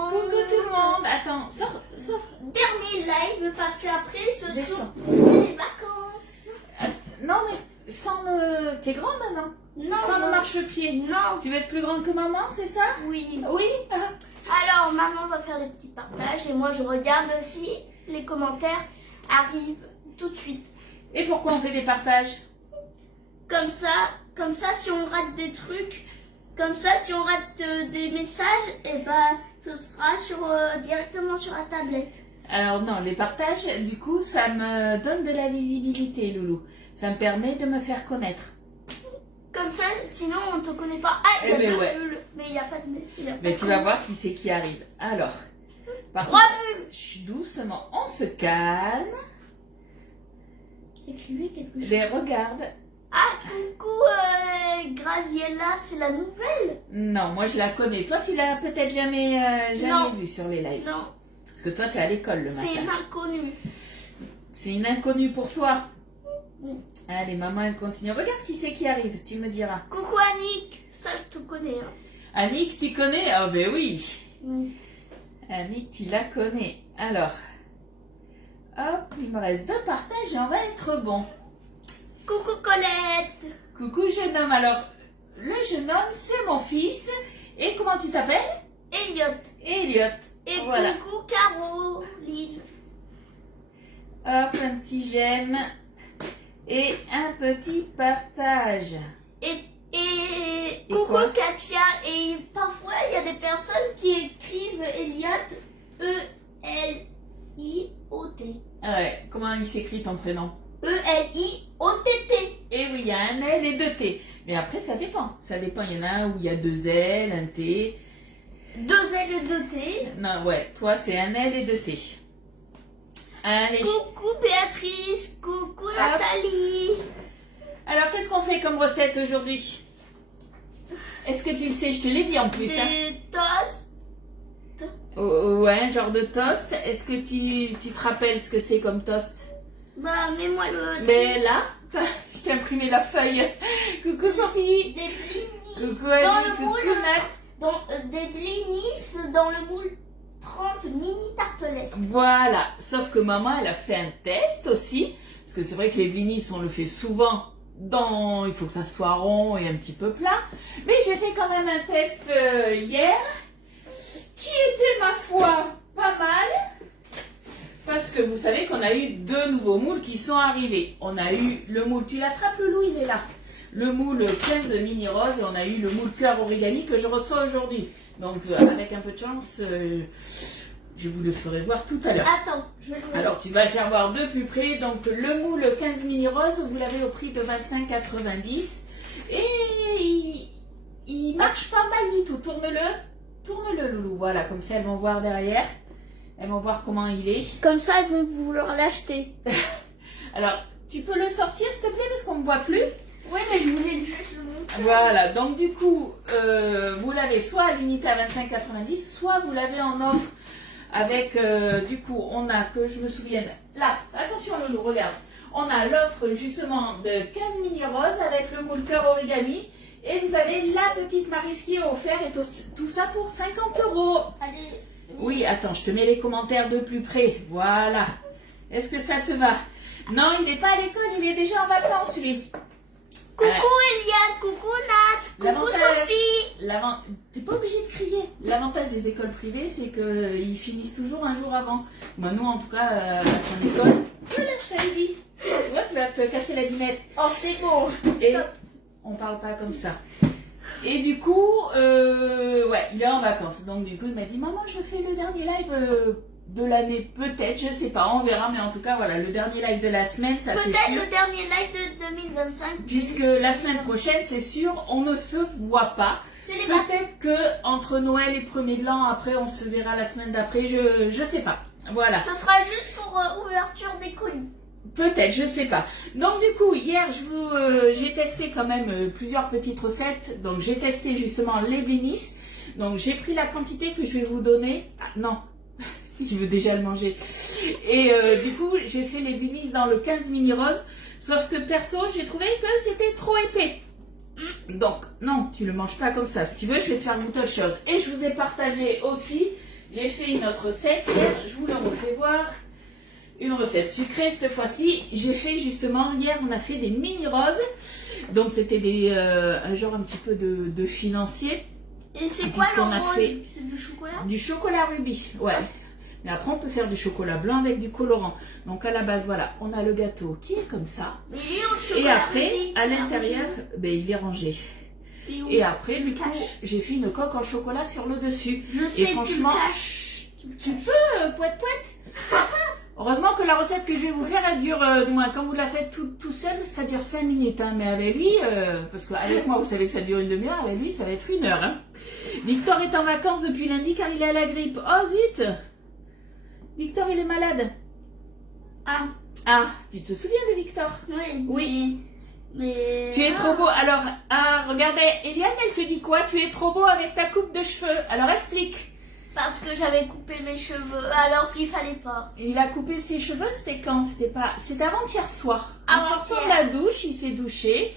monde. Coucou tout le monde. Attends, sors. Dernier live parce qu'après c'est les vacances. Non mais sans le... T'es grand maintenant? Non. Sans le marchepied. Non. Tu veux être plus grande que maman, c'est ça? Oui. Oui. Alors maman va faire les petits partages et moi je regarde si les commentaires arrivent tout de suite. Et pourquoi on fait des partages? Comme ça si on rate des trucs, comme ça si on rate des messages, et ben ce sera directement sur la tablette. Alors non, les partages, du coup, ça me donne de la visibilité, Loulou. Ça me permet de me faire connaître. Comme ça, sinon on ne te connaît pas. Ah, il y a deux bulles, mais il n'y a pas de... Mais tu vas voir qui c'est qui arrive. Alors, 3 bulles. Doucement, on se calme. Écrivez quelque chose. Mais regarde. Ah, coucou Graziella, c'est la nouvelle? Non, moi je la connais. Toi, tu l'as peut-être jamais vue sur les lives. Non. Parce que toi, tu es à l'école le matin. C'est une inconnue. C'est une inconnue pour toi. Oui. Allez, maman, elle continue. Regarde qui c'est qui arrive, tu me diras. Coucou Annick, ça je te connais. Hein. Annick, tu connais? Ah ben oui. Oui. Annick, tu la connais. Alors, hop, il me reste 2 partages et on va être bon. Coucou Colette. Coucou jeune homme. Alors, le jeune homme, c'est mon fils. Et comment tu t'appelles? Elliot. Elliot. Et voilà. coucou Caroline. Hop, un petit j'aime. Et un petit partage. Et coucou quoi? Katia. Et parfois, il y a des personnes qui écrivent Elliot E-L-I-O-T. Ouais, comment il s'écrit ton prénom? E-L-I-O-T-T. Et oui, il y a un L et 2 T. Mais après, ça dépend. Ça dépend. Il y en a un où il y a 2 L, un T. 2 L et 2 T. Non, ouais, toi, c'est un L et 2 T. Allez. Coucou Béatrice. Coucou Nathalie. Alors, qu'est-ce qu'on fait comme recette aujourd'hui? Est-ce que tu le sais? Je te l'ai dit en plus. Des toasts. Ouais, un genre de toast. Est-ce que tu te rappelles ce que c'est comme toast? Bah, mets-moi le... Mais là, je t'ai imprimé la feuille. Coucou Sophie. Des blinis Coucou dans Annie, le coucou moule. Nat. Des blinis dans le moule 30 mini tartelettes. Voilà, sauf que maman, elle a fait un test aussi. Parce que c'est vrai que les blinis, on le fait souvent dans... Il faut que ça soit rond et un petit peu plat. Mais j'ai fait quand même un test hier. Qui était, ma foi, pas mal. Parce que vous savez qu'on a eu 2 nouveaux moules qui sont arrivés. On a eu le moule, tu l'attrapes le loup, il est là. Le moule 15 mini rose et on a eu le moule cœur origami que je reçois aujourd'hui. Donc avec un peu de chance, je vous le ferai voir tout à l'heure. Attends, je vais le... Alors tu vas le faire voir de plus près. Donc le moule 15 mini rose, vous l'avez au prix de 25,90. Et il marche pas mal du tout. Tourne-le loulou. Voilà, comme ça elles vont voir derrière. Elles vont voir comment il est. Comme ça, ils vont vouloir l'acheter. Alors, tu peux le sortir s'il te plaît parce qu'on ne voit plus. Oui, mais je voulais juste le montrer. Voilà, donc du coup, vous l'avez soit à l'unité à 25,90, soit vous l'avez en offre avec, du coup, on a, que je me souvienne, là, attention Loulou, regarde. On a l'offre justement de 15 mini roses avec le moule cœur origami. Et vous avez la petite Maryse qui est offerte et tout ça pour 50 €. Allez. Oui, attends, je te mets les commentaires de plus près. Voilà. Est-ce que ça te va? Non, il n'est pas à l'école, il est déjà en vacances, lui. Coucou Eliane, coucou Nat, coucou Sophie. T'es pas obligé de crier. L'avantage des écoles privées, c'est qu'ils finissent toujours un jour avant. Bah, nous, en tout cas, à son école... Voilà, je t'avais dit. Tu vois, tu vas te casser la dinette. Oh, c'est bon. Et Stop. on parle pas comme ça. Et du coup, ouais, il est en vacances. Donc du coup, il m'a dit, maman, je fais le dernier live de l'année, peut-être, je sais pas, on verra. Mais en tout cas, voilà, le dernier live de la semaine, ça c'est sûr. Peut-être le dernier live de 2025. Puisque la semaine prochaine, c'est sûr, on ne se voit pas. Peut-être que entre Noël et 1er de l'an, après, on se verra la semaine d'après, je sais pas. Voilà. Ce sera juste pour ouverture des colis. Peut-être, je sais pas. Donc du coup, hier, j'ai testé quand même plusieurs petites recettes. Donc j'ai testé justement les blinis. Donc j'ai pris la quantité que je vais vous donner. Ah, non, il veut déjà le manger. Et du coup, j'ai fait les blinis dans le 15 mini rose. Sauf que perso, j'ai trouvé que c'était trop épais. Donc non, tu le manges pas comme ça. Si tu veux, je vais te faire goûter autre chose. Et je vous ai partagé aussi j'ai fait une autre recette hier, je vous le refais voir. Une recette sucrée cette fois-ci. J'ai fait justement, hier on a fait des mini roses. Donc c'était un genre un petit peu de financier. Et c'est quoi le Puisqu'on a rose? fait C'est du chocolat? du chocolat rubis, ouais. Mais après on peut faire du chocolat blanc avec du colorant. Donc à la base voilà, on a le gâteau qui est comme ça. Mais il est au Et chocolat après rubis, à l'intérieur, ben, il est rangé. Et où? Et après Tu du le coup caches? j'ai fait une coque en chocolat sur le dessus. Je sais, Et tu le franchement, caches. tu peux, poète poète. Heureusement que la recette que je vais vous faire, elle dure, du moins quand vous la faites tout seul, ça dure 5 minutes. Hein, mais avec lui, parce qu'avec moi, vous savez que ça dure une demi-heure, avec lui, ça va être 1 heure. Hein. Victor est en vacances depuis lundi car il a la grippe. Oh zut! Victor, il est malade. Ah, tu te souviens de Victor? Oui. Oui. Mais... Tu es trop beau. Alors, regardez, Eliane, elle te dit quoi? Tu es trop beau avec ta coupe de cheveux. Alors, explique. Parce que j'avais coupé mes cheveux alors qu'il fallait pas. Il a coupé ses cheveux, c'était quand? C'était avant-hier soir. En Avant-hier. sortant de la douche, il s'est douché.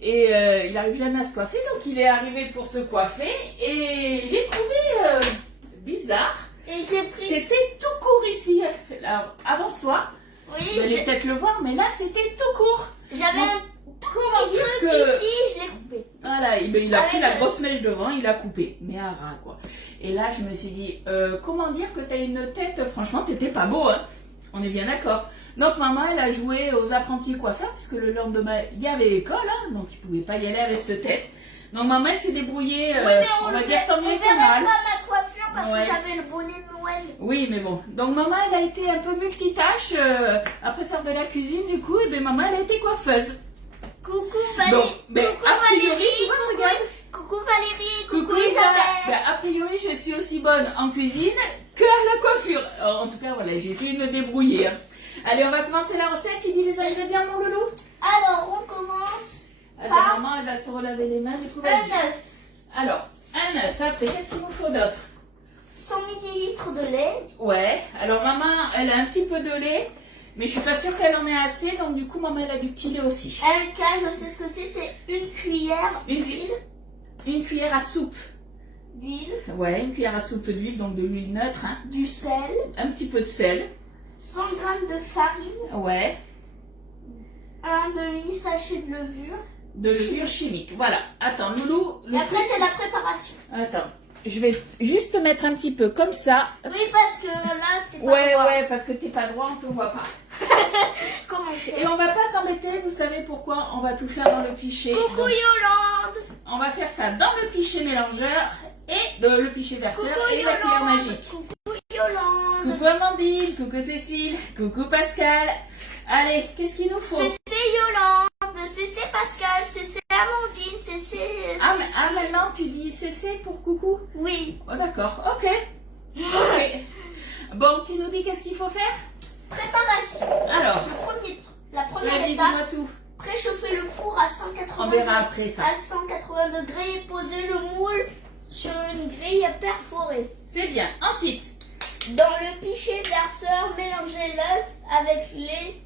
Et il arrive jamais à se coiffer, donc il est arrivé pour se coiffer. Et j'ai trouvé bizarre. Et j'ai pris... C'était tout court ici. Alors, avance-toi. Oui, Vous allez peut-être le voir, mais là, c'était tout court. j'avais Donc, un comment petit dire truc que... ici, je l'ai coupé. Voilà, il a Avec pris la le- grosse mèche devant, il a coupé. Mais à ras, quoi. Et là, je me suis dit, comment dire que t'as une tête... Franchement, t'étais pas beau, hein. On est bien d'accord. Donc, maman, elle a joué aux apprentis coiffeurs, puisque le lendemain, il y avait école, hein, donc il pouvait pas y aller avec cette tête. Donc, maman, elle s'est débrouillée, on va dire tant bien que verrait mal. pas ma coiffure parce Ouais. que j'avais le bonnet de Noël. Oui, mais bon. Donc, maman, elle a été un peu multitâche. Après faire de la cuisine, du coup, et bien, maman, elle a été coiffeuse. Coucou Donc, Valérie. mais Coucou a priori, Valérie. tu vois, regarde. Coucou Valérie. Coucou Coucou Isabelle. Isabelle. Ben, a priori, je suis aussi bonne en cuisine que à la coiffure. Alors, en tout cas, voilà, j'ai essayé de me débrouiller. Hein. Allez, on va commencer la recette. Tu dis les ingrédients, mon loulou? Alors, on commence Attends, par maman, elle va se relaver les mains. Du coup, un vas-y. œuf, Alors, un œuf. Après, qu'est-ce qu'il nous faut d'autre? 100 ml de lait, Ouais. Alors, maman, elle a un petit peu de lait. Mais je suis pas sûre qu'elle en ait assez. Donc, du coup, maman, elle a du petit lait aussi. un cas, je sais ce que c'est une cuillère Une- d'huile, Une cuillère à soupe. d'huile, Ouais, une cuillère à soupe d'huile, donc de l'huile neutre. Hein. du sel, Un petit peu de sel. 100 g de farine, Ouais. un demi-sachet de levure. De levure chimique. Voilà. Attends, Loulou. Et après, c'est la préparation. Attends. Je vais juste mettre un petit peu comme ça. Oui, parce que là, t'es pas Ouais, droit. ouais, parce que t'es pas droit, on te voit pas. Comment Et faire? on va pas s'embêter, vous savez pourquoi? On va tout faire dans le pichet. Coucou Donc, Yolande. on va faire ça dans le pichet mélangeur et le pichet verseur Coucou et la cuillère Yolande. magique. Coucou Yolande. Coucou Amandine, coucou Cécile, coucou Pascal. Allez, qu'est-ce qu'il nous faut? C'est Yolande, c'est Pascal, c'est Amandine, c'est Maintenant tu dis CC pour coucou? Oui. Oh d'accord, ok. Ok. Bon, tu nous dis qu'est-ce qu'il faut faire? Préparation. Alors, La première vas-y, étape, dis-moi tout. préchauffer le four à 180 On verra après ça. à 180 degrés et poser le moule sur une grille perforée. C'est bien. Ensuite, Dans le pichet verseur, mélangez l'œuf avec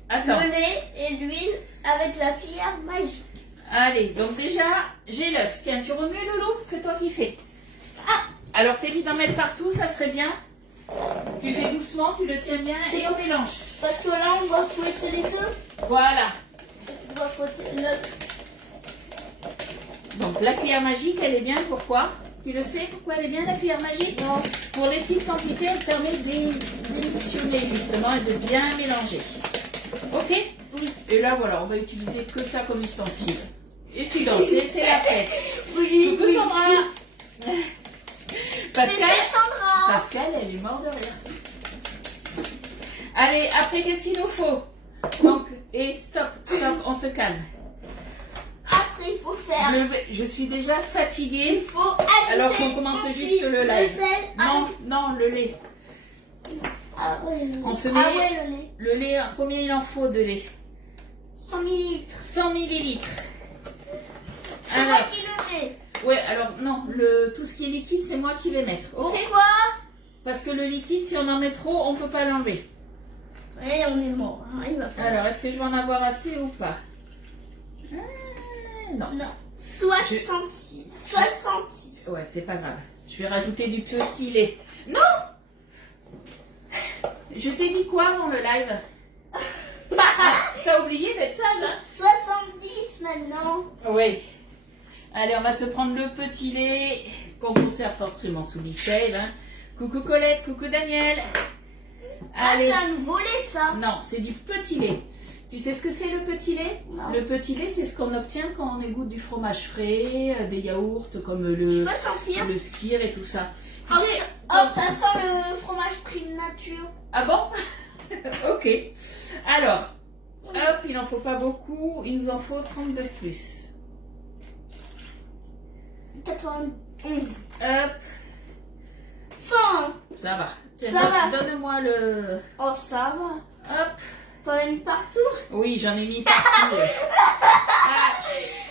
attends. le lait et l'huile avec la cuillère magique. Allez, donc déjà, j'ai l'œuf. Tiens, tu remues, Loulou? C'est toi qui fais. Ah. Alors, t'évites d'en mettre partout, ça serait bien. Tu fais doucement, tu le tiens bien C'est et on bon. mélange. Parce que là, on doit fouetter les œufs. Voilà. On doit fouetter l'œuf. Donc, la cuillère magique, elle est bien. Pourquoi? Tu le sais pourquoi elle est bien, la cuillère magique? Non. Pour les petites quantités, elle permet d'émulsionner justement et de bien mélanger. Ok? Oui. Et là, voilà, on va utiliser que ça comme ustensile. Et tu danses, et c'est la fête. Oui. Coucou Sandra. Pascal, C'est Sandra. Pascal, elle est morte de rire. Allez, après, qu'est-ce qu'il nous faut? Donc, et stop, on se calme. Après, il faut faire. Je suis déjà Il fatiguée. faut ajouter Alors qu'on commence ensuite juste le live. sel. Non, non, le lait. Ah ouais, On se ah met- ouais, le lait. Le lait, combien il en faut de lait? 100 millilitres. 100 millilitres. C'est moi qui le mets. Ouais, alors non, tout ce qui est liquide, c'est moi qui vais mettre. Ok? Pourquoi? Parce que le liquide, si on en met trop, on peut pas l'enlever. Et on est mort. Hein, il va falloir. Alors, est-ce que je vais en avoir assez ou pas? Non. Non. 66. 66. Ouais, c'est pas grave. Je vais rajouter du petit lait. Non! Je t'ai dit quoi avant le live? T'as oublié d'être sage, hein? 70 maintenant. Oui. Allez, on va se prendre le petit lait qu'on conserve forcément sous Bissell. Hein. Coucou Colette, coucou Daniel. Ah, Allez. c'est un nouveau lait, ça. Non, c'est du petit lait. Tu sais ce que c'est le petit lait? Non. Le petit lait, c'est ce qu'on obtient quand on égoutte du fromage frais, des yaourts comme Je le peux sentir. skyr et tout ça. Tu Oh, sais, ça sent le fromage prime nature. Ah bon? Ok. Alors, hop, il n'en faut pas beaucoup. Il nous en faut 30 de plus. 91. Hop, 100. ça va. Tiens, Ça va. Donne-moi le... Oh, ça va. Hop. T'en as mis partout? Oui, j'en ai mis partout. Ah, chut.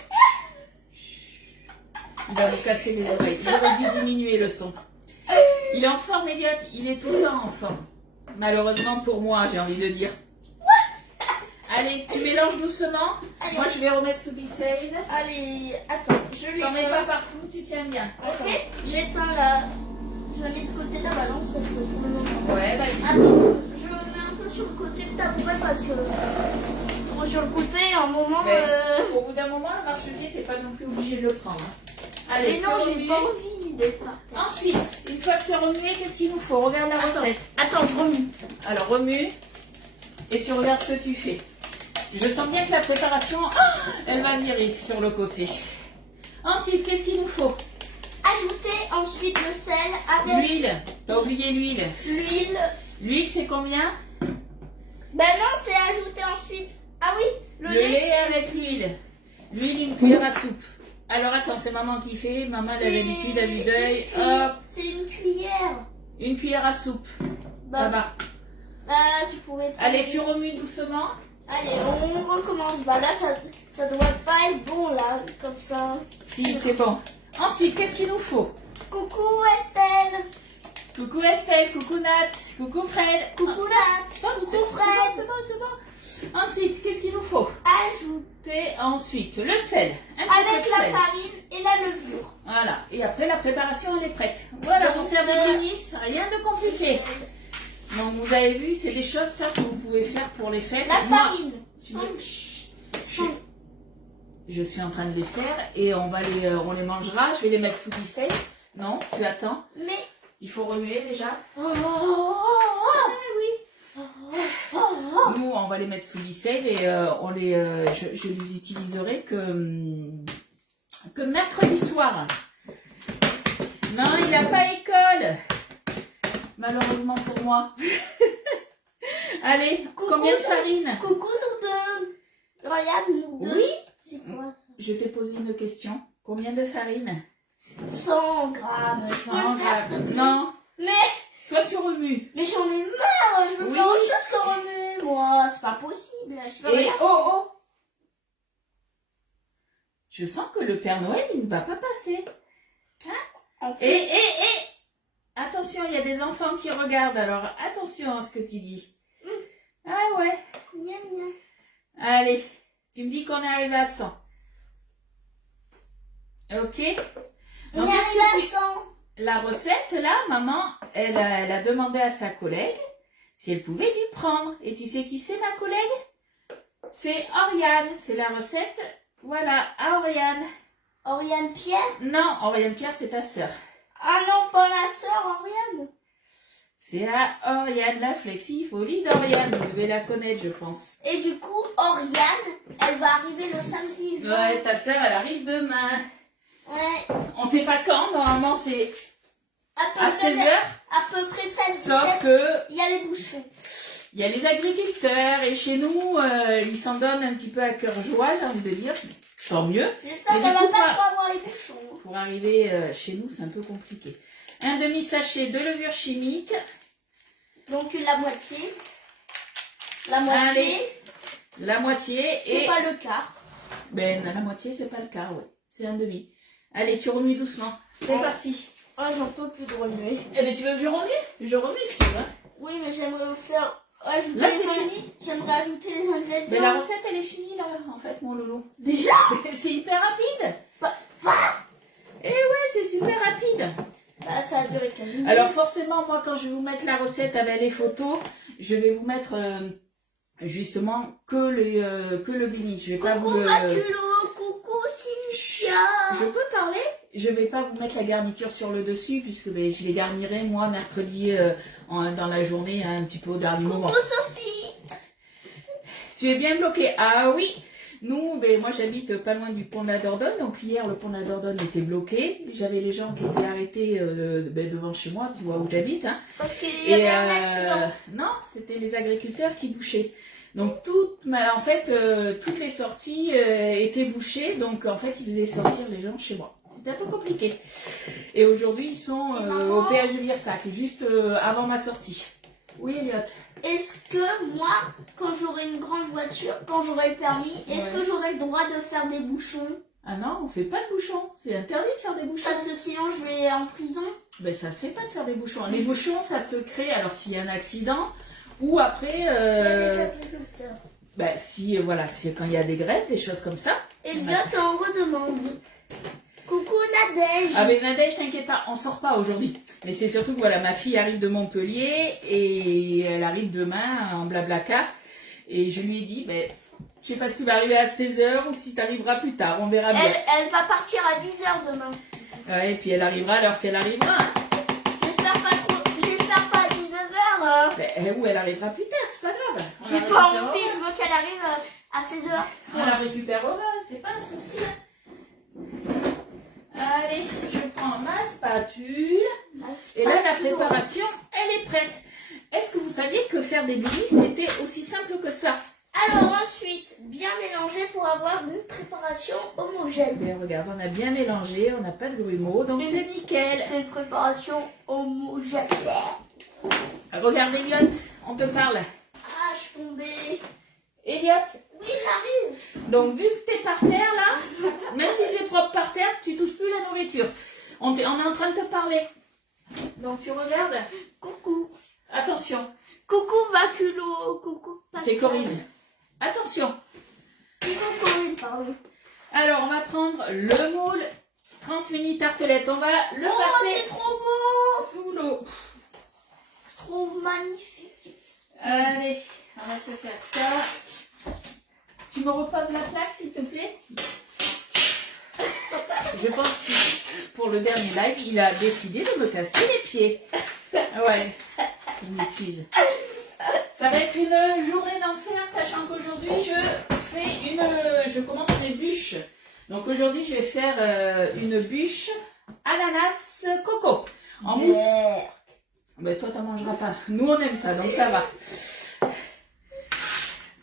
Il va vous casser les oreilles. J'aurais dû diminuer le son. Il est en forme, Elliot. Il est tout le temps en forme. Malheureusement pour moi, j'ai envie de dire. Allez, tu mélanges doucement. Allez. Moi, je vais remettre sous Bissell. Allez, attends, je T'en mets pas l'éteins. partout, tu tiens bien. Attends, Ok? j'éteins la... Je mets de côté la balance parce que pour le moment... Ouais, vas-y. Attends, je mets un peu sur le côté de ta tabouret parce que je suis trop sur le côté un moment... Mais au bout d'un moment, le marche-pied, t'es pas non plus obligé de le prendre. Allez, Mais non, tu j'ai remues. pas envie d'être par terre. Ensuite, une fois que c'est remué, qu'est-ce qu'il nous faut? Regarde la recette. Attends, je remue. Alors, remue et tu regardes ce que tu fais. Je sens bien que la préparation, elle va virer sur le côté. Ensuite, qu'est-ce qu'il nous faut? Ajouter ensuite le sel avec L'huile. T'as oublié l'huile. l'huile. L'huile, c'est combien? Ben non, c'est ajouter ensuite... Ah oui, Le lait avec l'huile. L'huile, une cuillère à soupe. Alors, attends, c'est maman qui fait. Maman, elle a l'habitude à vue d'œil. Hop, C'est une cuillère. une cuillère à soupe. Ça Bah, va. tu pourrais... Allez, tu remues doucement. Allez, on recommence. Bah là, ça doit pas être bon, là, comme ça. Si, c'est bon. Ensuite, qu'est-ce qu'il nous faut? Coucou Estelle. Coucou Estelle, coucou Nat, coucou Fred. Coucou Stop, Nat. stop, Coucou c'est bon, Fred. c'est bon, c'est bon. Ensuite, qu'est-ce qu'il nous faut? Ajouter Ensuite, le sel. Un petit peu avec de la sel. farine et la levure. Voilà. Et après, la préparation, elle est prête. Voilà, pour faire des guinis, rien de compliqué. Donc, vous avez vu, c'est des choses, ça, que vous pouvez faire pour les fêtes. La Moi, farine. je suis en train de les faire et on les mangera. Je vais les mettre sous Bissell. Non, tu attends. Mais... Il faut remuer déjà. oui. Nous, on va les mettre sous Bissell et je les utiliserai que mercredi soir. Non, il n'a pas école. Malheureusement pour moi. Allez, Coucou, combien de farine? Coucou nous deux. Regarde nous deux. Oui. C'est quoi ça? Je t'ai posé une question. Combien de farine? 100 grammes. Je peux le faire, s'il te plaît. Non. Mais... Toi, tu remues. Mais j'en ai marre, je veux Oui. faire autre chose que remuer, moi. C'est pas possible. Je peux Et rien. oh. Je sens que le Père Noël, il ne va pas passer. En plus, Et attention, il y a des enfants qui regardent, alors attention à ce que tu dis. Ah ouais. gna, gna. Allez, tu me dis qu'on est arrivé à 100. Ok. On Donc, est qu'est-ce arrivé que à tu- 100. La recette, là, maman, elle a demandé à sa collègue si elle pouvait lui prendre. Et tu sais qui c'est, ma collègue? C'est Oriane. C'est la recette, voilà, à Oriane. Oriane Pierre. Non, Oriane Pierre, c'est ta sœur. Ah non, pas ma soeur Oriane. C'est à Oriane, la flexifolie d'Oriane. Vous devez la connaître, je pense. Et du coup, Oriane, elle va arriver le samedi 20. Ouais, ta sœur, elle arrive demain. Ouais. On sait pas quand, normalement, c'est à 16h. À peu près 16 Sauf 17. que Il y a les bouchons. il y a les agriculteurs et chez nous, ils s'en donnent un petit peu à cœur joie, j'ai envie de dire. Tant mieux. J'espère Mais qu'elle du va coup, pas pas- trop avoir les bouchons. Pour arriver chez nous, c'est un peu compliqué. Un demi-sachet de levure chimique. Donc la moitié. La moitié. Allez. La moitié C'est et... pas le quart. Ben, la moitié, c'est pas le quart, ouais. C'est un demi. Allez, tu remues doucement. C'est Ouais. parti. Oh, j'en peux plus de remuer. Eh ben, tu veux que je remue? Je remue, si tu veux. Oui, mais j'aimerais faire ajouter Là, les c'est ing- fini. J'aimerais ajouter les ingrédients. Mais la recette, elle est finie, là, en fait, mon loulou. Déjà C'est hyper rapide. Bah. Eh ouais, c'est super rapide. Bah, ça a duré quasiment. Alors forcément, moi, quand je vais vous mettre la recette avec les photos, je vais vous mettre justement que le blini. Je vais pas Coucou vous le... Maculo, coucou Cynthia. Je peux parler? Je vais pas vous mettre la garniture sur le dessus puisque ben, je les garnirai moi mercredi dans la journée un petit peu au dernier moment. Coucou Sophie. Tu es bien bloqué. Ah oui. Nous, ben, moi j'habite pas loin du pont de la Dordogne, donc hier le pont de la Dordogne était bloqué. J'avais les gens qui étaient arrêtés ben, devant chez moi, tu vois où j'habite. Hein. Parce qu'il y avait un accident. Non, c'était les agriculteurs qui bouchaient. Donc en fait, toutes les sorties étaient bouchées, donc en fait ils faisaient sortir les gens chez moi. C'était un peu compliqué. Et aujourd'hui ils sont au péage de Birsac, juste avant ma sortie. Oui Elliot. Est-ce que moi, quand j'aurai une grande voiture, quand j'aurai le permis, est-ce que j'aurai le droit de faire des bouchons? Ah non, on fait pas de bouchons. C'est interdit de faire des bouchons. Parce que sinon je vais en prison. Ben ça se fait pas de faire des bouchons. Les bouchons, ça se crée alors s'il y a un accident ou après. Il y a des agriculteurs. Ben si voilà, c'est quand il y a des grèves, des choses comme ça. Elliot en redemande. Coucou Nadège. Ah mais Nadège, t'inquiète pas, on sort pas aujourd'hui. Mais c'est surtout que voilà, ma fille arrive de Montpellier et elle arrive demain en Blablacar. Et je lui ai dit, ben, je sais pas si tu vas arriver à 16h ou si tu arriveras plus tard, on verra bien. Elle va partir à 10h demain. Ouais, et puis elle arrivera à l'heure qu'elle arrivera. J'espère pas à 19h. Ben, ou elle arrivera plus tard, c'est pas grave. On J'ai la pas récupérera. envie, je veux qu'elle arrive à 16h. On la récupérera, c'est pas un souci. Allez, je prends ma spatule. Et là, la préparation, elle est prête. Est-ce que vous saviez que faire des blinis, c'était aussi simple que ça? Alors ensuite, bien mélanger pour avoir une préparation homogène. Et regarde, on a bien mélangé, on n'a pas de grumeaux, donc c'est nickel. C'est une préparation homogène. Regarde Elliot, on te parle. Ah, je suis tombée. Elliot, Oui, j'arrive. donc vu que t'es par terre là, même si c'est propre par terre, tu touches plus la nourriture. On est en train de te parler. Donc tu regardes. Coucou. Attention, Coucou Vaculo. Coucou Pascal. c'est Corinne. Attention. Coucou Corinne, pardon. Alors on va prendre le moule, 30 mini tartelettes. On va le Oh, passer c'est trop beau. sous l'eau. C'est trop magnifique. Allez, on va se faire ça. Tu me reposes la plaque s'il te plaît? Je pense que pour le dernier live, il a décidé de me casser les pieds. Ouais, il m'épuise. Ça va être une journée d'enfer, sachant qu'aujourd'hui je commence mes bûches. Donc aujourd'hui je vais faire une bûche ananas coco en mousse. Mais toi t'en mangeras pas. Nous on aime ça, donc ça va.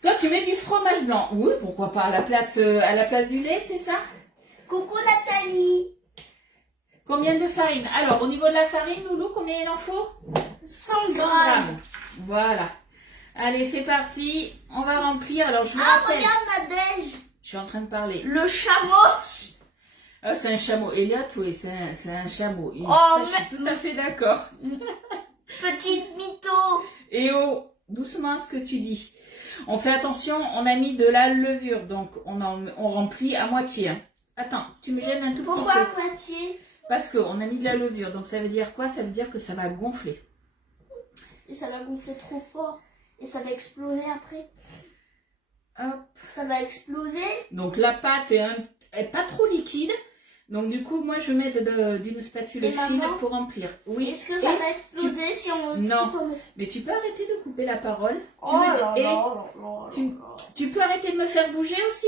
Toi tu mets du fromage blanc. Oui, pourquoi pas à la place du lait, c'est ça? Coucou Nathalie. Combien de farine? Alors au niveau de la farine, Loulou, combien il en faut? 100 100 grammes. Voilà. Allez, c'est parti. On va remplir. Alors, je vous Ah, rappelle. regarde Nadège. Je suis en train de parler. Le chameau. Ah, c'est un chameau. Elliot, oui, c'est un chameau. Et Oh, ça, je suis tout à fait d'accord. Petite mytho. Et oh, doucement ce que tu dis. On fait attention, on a mis de la levure. Donc, on remplit à moitié. Hein. Attends, tu me gênes un tout petit Pourquoi peu. à moitié? Parce qu'on a mis de la levure. Donc, ça veut dire quoi? Ça veut dire que ça va gonfler. Et ça va gonfler trop fort. Et ça va exploser après. Hop. Ça va exploser. Donc la pâte est pas trop liquide. Donc du coup, moi je mets d'une spatule Et fine maman, pour remplir. Oui. Est-ce que ça Et va exploser si on... Non. si on- Mais tu peux arrêter de couper la parole. Oh Tu me dis- là et là là là tu- là. tu peux arrêter de me faire bouger aussi.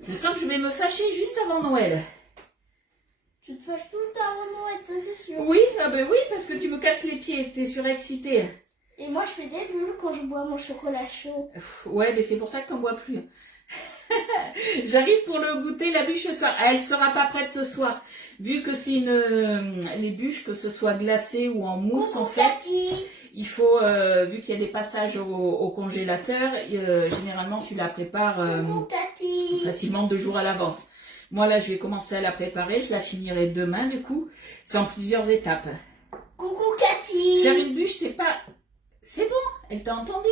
Je sens que je vais me fâcher juste avant Noël. Tu te fâches tout le temps avant Noël, ça c'est sûr. Oui, ah ben oui, parce que tu me casses les pieds, t'es surexcitée. Et moi je fais des bulles quand je bois mon chocolat chaud. Ouais, mais c'est pour ça que t'en bois plus. J'arrive pour le goûter, la bûche ce soir. Elle sera pas prête ce soir. Vu que c'est les bûches, que ce soit glacées ou en mousse, en Coucou fait, Cathy. il faut, vu qu'il y a des passages au congélateur, généralement tu la prépares Coucou Cathy. facilement 2 jours à l'avance. Moi là, je vais commencer à la préparer. Je la finirai demain du coup. C'est en plusieurs étapes. Coucou Cathy. Faire une bûche, c'est pas... C'est bon, elle t'a entendu.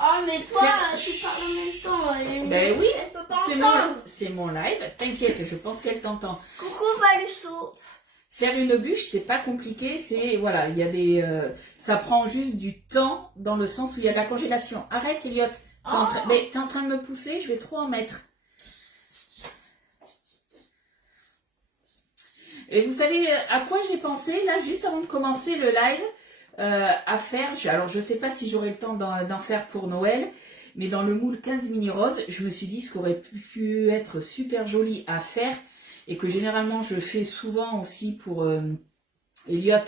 Oh mais toi, Faire- tu parles en même temps. Et Ben oui, elle peut pas C'est entendre. c'est mon live. T'inquiète, je pense qu'elle t'entend. Coucou Valusso. Faire une bûche, c'est pas compliqué, c'est, voilà, il y a des, ça prend juste du temps dans le sens où il y a de la congélation. Arrête, Elliot. Mais t'es en train de me pousser, je vais trop en mettre. Et vous savez à quoi j'ai pensé, là, juste avant de commencer le live, à faire, alors je sais pas si j'aurai le temps d'en faire pour Noël, mais dans le moule 15 mini roses, je me suis dit ce qui aurait pu être super joli à faire, et que généralement je fais souvent aussi pour Elliot,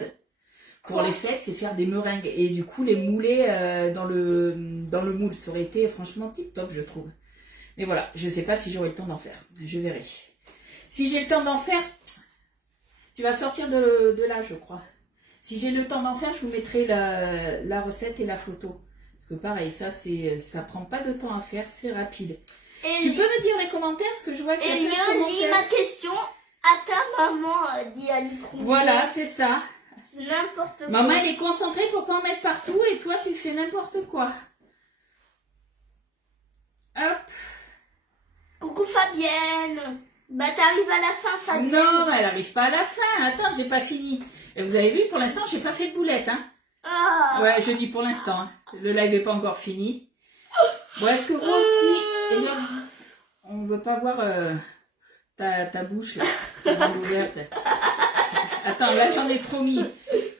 pour les fêtes, c'est faire des meringues. Et du coup, les mouler dans le moule, ça aurait été franchement tip top, je trouve. Mais voilà, je sais pas si j'aurai le temps d'en faire. Je verrai. Si j'ai le temps d'en faire, tu vas sortir de là, je crois. Si j'ai le temps d'en faire, je vous mettrai la recette et la photo. Parce que pareil, ça prend pas de temps à faire, c'est rapide. Et tu peux me dire les commentaires, parce que je vois qu'il y a plein de commentaires. Lis ma question à ta maman, dit Annie. Voilà, c'est ça. C'est n'importe quoi. Maman, elle est concentrée pour pas en mettre partout et toi, tu fais n'importe quoi. Hop. Coucou Fabienne. Bah, t'arrives à la fin, Fabienne. Non, elle arrive pas à la fin. Attends, j'ai pas fini. Et vous avez vu, pour l'instant, j'ai pas fait de boulette, hein. Ah. Ouais, je dis pour l'instant. Hein. Le live est pas encore fini. Bon, est-ce que vous aussi... On veut pas voir ta bouche là, ta bouche ouverte. Attends, là j'en ai trop mis.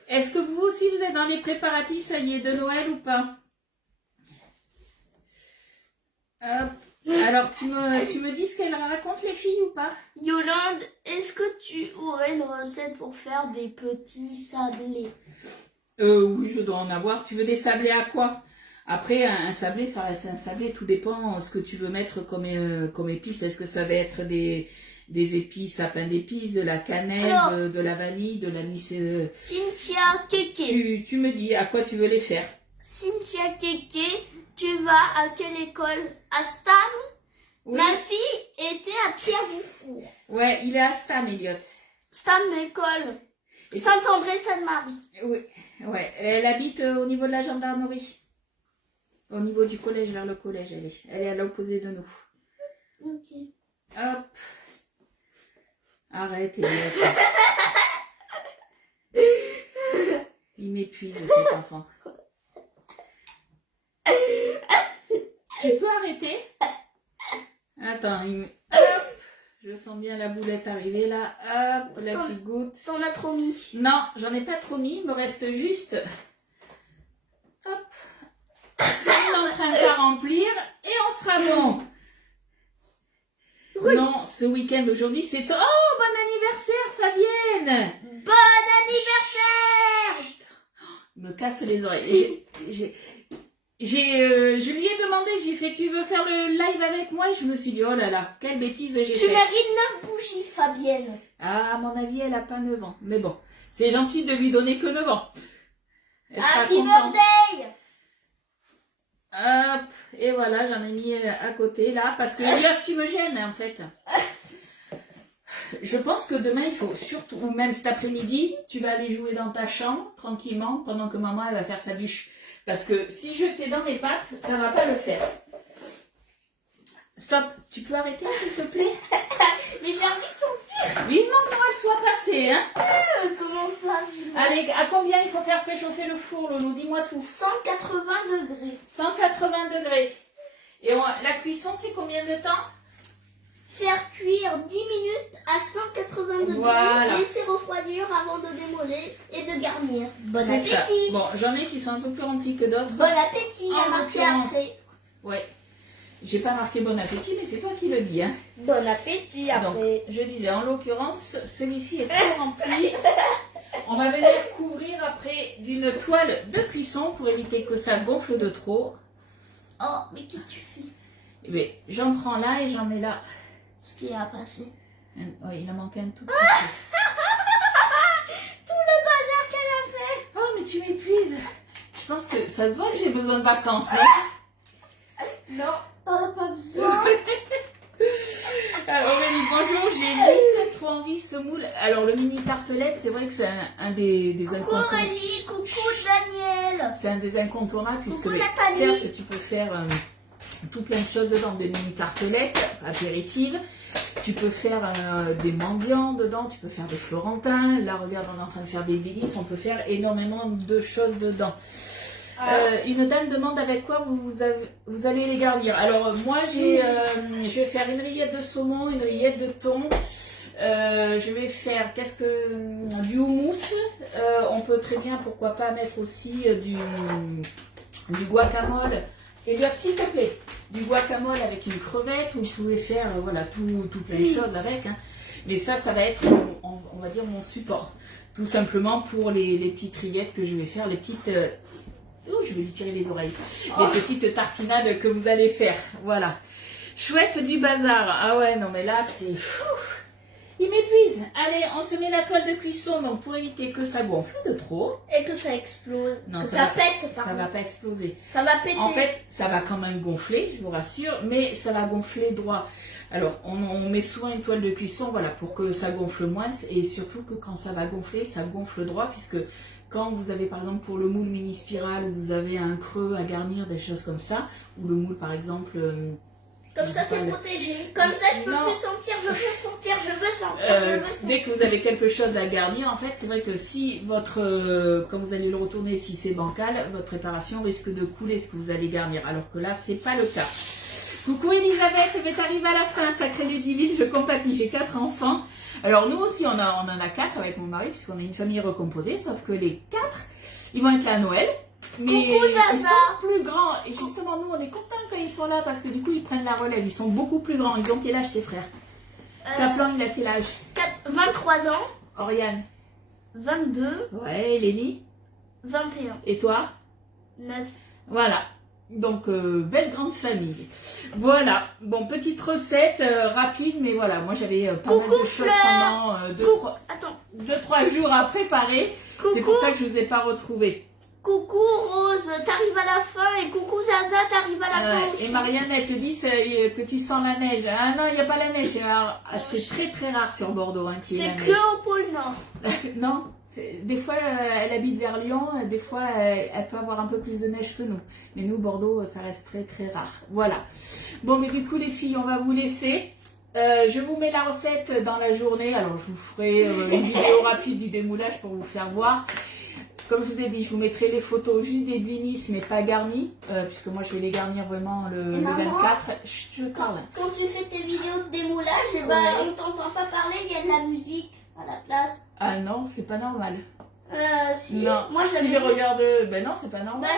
Est-ce que vous aussi vous êtes dans les préparatifs, ça y est, de Noël ou pas? Hop. Alors, tu me dis ce qu'elles racontent les filles ou pas? Yolande, est-ce que tu aurais une recette pour faire des petits sablés? Oui, je dois en avoir. Tu veux des sablés à quoi? Après, un sablé, ça reste un sablé. Tout dépend ce que tu veux mettre comme épices. Est-ce que ça va être des épices, sapin d'épices, de la cannelle, alors, de la vanille, de l'anis Cynthia Keke. Tu me dis à quoi tu veux les faire. Cynthia Keke, tu vas à quelle école? À Stam? Oui. Ma fille était à Pierre-du-Four. Ouais, il est à Stam, Elliot. Stam, l'école. Saint-André-Sainte-Marie. Oui, ouais. Elle habite au niveau de la gendarmerie. Au niveau du collège, vers le collège, elle est à l'opposé de nous. Ok. Hop. Arrête, Elliot. Il m'épuise, cet enfant. Tu peux arrêter? Attends, hop. Je sens bien la boulette arriver là. Hop, la petite goutte. T'en as trop mis? Non, j'en ai pas trop mis. Il me reste juste... Hop. On est en train de remplir et on sera bon. Oui. Non, ce week-end aujourd'hui, c'est... Oh, bon anniversaire, Fabienne! Bon anniversaire! Il me casse les oreilles. Je lui ai demandé, j'ai fait, tu veux faire le live avec moi? Et je me suis dit, oh là là, quelle bêtise j'ai fait. Tu mérites 9 bougies, Fabienne. Ah, à mon avis, elle a pas 9 ans. Mais bon, c'est gentil de lui donner que 9 ans. Elle sera Happy contente. birthday! Hop, et voilà, j'en ai mis à côté là, parce que là, tu me gênes en fait. Je pense que demain, il faut surtout, ou même cet après-midi, tu vas aller jouer dans ta chambre, tranquillement, pendant que maman, elle va faire sa bûche. Parce que si je t'ai dans mes pattes, ça va pas le faire. Stop, tu peux arrêter s'il te plaît? Mais j'ai envie de sortir. Vivement que Noël soit passé, hein. Comment ça? Allez, à combien il faut faire préchauffer le four, Loulou? Dis-moi tout. 180 degrés. 180 degrés. Et la cuisson, c'est combien de temps? Faire cuire 10 minutes à 180 degrés, voilà. Laisser refroidir avant de démoler et de garnir. Bon appétit. Ça. Bon, j'en ai qui sont un peu plus remplis que d'autres. Bon appétit, à marquer après. Ouais. J'ai pas marqué bon appétit, mais c'est toi qui le dis. Hein. Bon appétit après. Donc, je disais, en l'occurrence, celui-ci est trop rempli. On va venir couvrir après d'une toile de cuisson pour éviter que ça gonfle de trop. Oh, mais qu'est-ce que tu fais? Eh bien, j'en prends là et j'en mets là. Ce qui a passé. Oh, il a manqué un tout petit peu. Tout le bazar qu'elle a fait. Oh, mais tu m'épuises. Je pense que ça se voit que j'ai besoin de vacances. Non, t'en as pas besoin. Aurélie, bonjour, j'ai vite trop envie ce moule. Alors, le mini tartelette, c'est vrai que c'est un des incontournables. Coucou Aurélie, coucou Daniel. C'est un des incontournables puisque coucou, certes, tu peux faire tout plein de choses dedans, des mini tartelettes apéritives. Tu peux faire des mendiants dedans, tu peux faire des florentins. Là, regarde, on est en train de faire des blinis, on peut faire énormément de choses dedans. Une dame demande avec quoi vous allez les garnir. Alors, moi, je vais faire une rillette de saumon, une rillette de thon. Je vais faire du houmous. On peut très bien, pourquoi pas, mettre aussi du guacamole. Et bien, s'il te plaît, du guacamole avec une crevette, vous pouvez faire voilà, tout plein de choses avec. Hein. Mais ça va être, on va dire, mon support. Tout simplement pour les petites rillettes que je vais faire, les petites... je vais lui tirer les oreilles. Les petites tartinades que vous allez faire. Voilà. Chouette du bazar. Ah ouais, non mais là, c'est... Il m'épuise. Allez, on se met la toile de cuisson donc pour éviter que ça gonfle de trop. Et que ça explose. Non, que ça pète, ça va pas exploser. Ça va péter. En fait, ça va quand même gonfler, je vous rassure, mais ça va gonfler droit. Alors, on met souvent une toile de cuisson, voilà, pour que ça gonfle moins et surtout que quand ça va gonfler, ça gonfle droit puisque quand vous avez par exemple pour le moule mini spirale où vous avez un creux à garnir, des choses comme ça, ou le moule par exemple... Comme ça, c'est protégé. Comme ça, je peux plus sentir, je veux sentir, je veux sentir, Dès que vous avez quelque chose à garnir, en fait, c'est vrai que si quand vous allez le retourner, si c'est bancal, votre préparation risque de couler ce que vous allez garnir. Alors que là, c'est pas le cas. Coucou Elisabeth, tu arrives à la fin, sacré Ludivine, je compatis, j'ai 4 enfants. Alors nous aussi, on en a 4 avec mon mari, puisqu'on est une famille recomposée, sauf que les 4, ils vont être là à Noël. Mais ils sont plus grands. Et justement, nous, on est contents quand ils sont là parce que du coup, ils prennent la relève. Ils sont beaucoup plus grands. Ils ont quel âge tes frères? Kaplan, il a quel âge? 23 ans. Oriane? 22. Ouais, Lénie? 21. Et toi? 9. Voilà. Donc, belle grande famille. Voilà. Bon, petite recette rapide, mais voilà. Moi, j'avais pas mal de choses pendant 2-3 jours à préparer. C'est pour ça que je ne vous ai pas retrouvé. Coucou Rose, t'arrives à la fin et coucou Zaza, t'arrives à la fin aussi. Et Marianne, elle te dit que tu sens la neige. Ah non, il n'y a pas la neige. C'est très très rare sur Bordeaux. Hein, c'est que au pôle Nord. Non, des fois elle habite vers Lyon, des fois elle peut avoir un peu plus de neige que nous. Mais nous, Bordeaux, ça reste très très rare. Voilà. Bon, mais du coup les filles, on va vous laisser. Je vous mets la recette dans la journée. Alors je vous ferai une vidéo rapide du démoulage pour vous faire voir. Comme je vous ai dit, je vous mettrai les photos juste des blinis, mais pas garnis, puisque moi je vais les garnir vraiment le 24. Je parle. Quand tu fais tes vidéos de démoulage, on t'entend pas parler, il y a de la musique à la place. Ah non, c'est pas normal. Si. Non, moi tu les regardes. Ben non, c'est pas normal.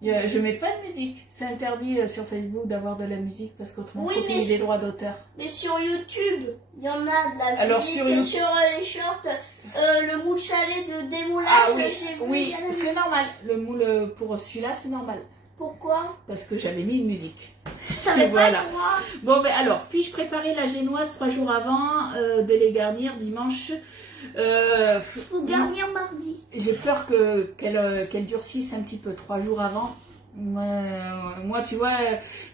Je mets pas de musique. C'est interdit sur Facebook d'avoir de la musique parce qu'autrement, il faut payer des droits d'auteur. Mais sur YouTube, il y en a de la Alors, musique. Sur les shorts, le moule chalet de démoulage, ah, oui, c'est normal. Le moule pour celui-là, c'est normal. Pourquoi? Parce que j'avais mis une musique. T'avais voilà. Pas le droit. Bon, ben alors, puis-je préparer la génoise 3 jours avant de les garnir dimanche? Pour garnir mardi. J'ai peur qu'elle durcisse un petit peu 3 jours avant. Moi, tu vois,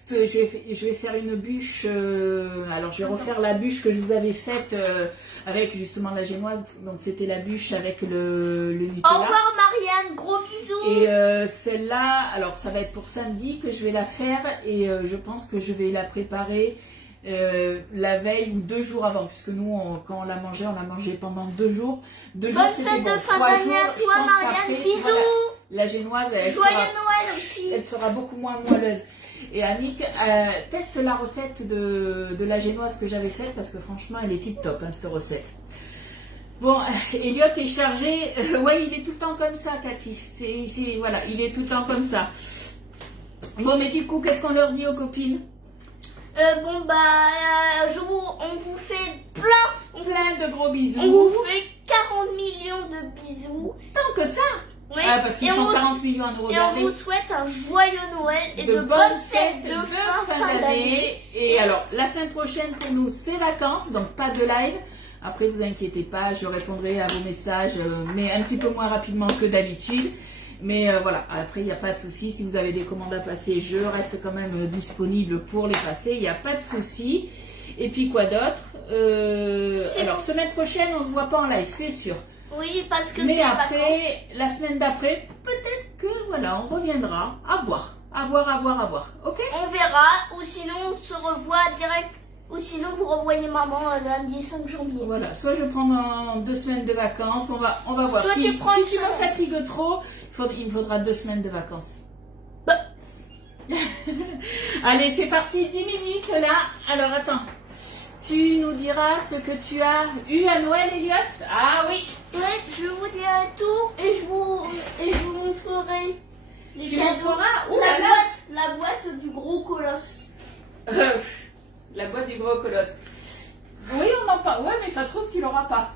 je vais faire une bûche. Alors, je vais refaire la bûche que je vous avais faite avec justement la génoise. Donc, c'était la bûche avec le Nutella. Au revoir, Marianne. Gros bisous. Et celle-là, alors, ça va être pour samedi que je vais la faire. Et je pense que je vais la préparer la veille ou 2 jours avant. Puisque nous, quand on l'a mangé pendant 2 jours. 2 jours, c'était bon. 3 jours, je pense qu'après, bisous. Voilà, la génoise, elle sera beaucoup moins moelleuse. Et Annick, teste la recette de la génoise que j'avais faite parce que franchement, elle est tip top, hein, cette recette. Bon, Elliot est chargé. Ouais, il est tout le temps comme ça, Cathy. Voilà, il est tout le temps comme ça. Bon, mais du coup, qu'est-ce qu'on leur dit aux copines? On vous fait plein de gros bisous. On vous fait 40 millions de bisous. Tant que ça. Oui. Ah, parce qu'ils sont 40 millions à nous regarder. Et on vous souhaite un joyeux Noël et de bonnes fêtes de fin d'année. Et alors, la semaine prochaine pour nous, c'est vacances, donc pas de live. Après, vous inquiétez pas, je répondrai à vos messages, mais un petit peu moins rapidement que d'habitude. Mais voilà, après, il n'y a pas de souci. Si vous avez des commandes à passer, je reste quand même disponible pour les passer. Il n'y a pas de souci. Et puis, quoi d'autre alors, semaine prochaine, on ne se voit pas en live, c'est sûr. Oui, parce que mais après, la semaine d'après, peut-être que voilà, on reviendra. À voir. Ok? On verra, ou sinon on se revoit direct. Ou sinon, vous revoyez maman lundi 5 janvier. Voilà, soit je prends dans 2 semaines de vacances, on va voir. Soit Si tu prends tu une me semaine. fatigues trop, il me faudra 2 semaines de vacances. Bah. Allez, c'est parti, 10 minutes là. Alors attends, tu nous diras ce que tu as eu à Noël, Elliot? Ah oui. Ouais, je vous dirai tout et je vous montrerai les Tu cadeaux. montreras? Ouh là là. La boîte du gros colosse. La boîte du gros colosse. Oui, on en parle. Ouais, mais ça se trouve, tu l'auras pas.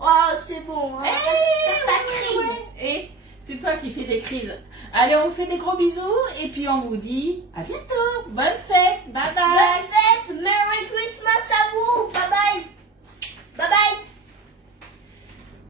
Oh, c'est bon. Hein. Fais ta crise. Ouais. Et c'est toi qui fais des crises. Allez, on vous fait des gros bisous et puis on vous dit à bientôt. Bonne fête. Bye bye. Bonne fête. Merry Christmas à vous. Bye bye. Bye bye.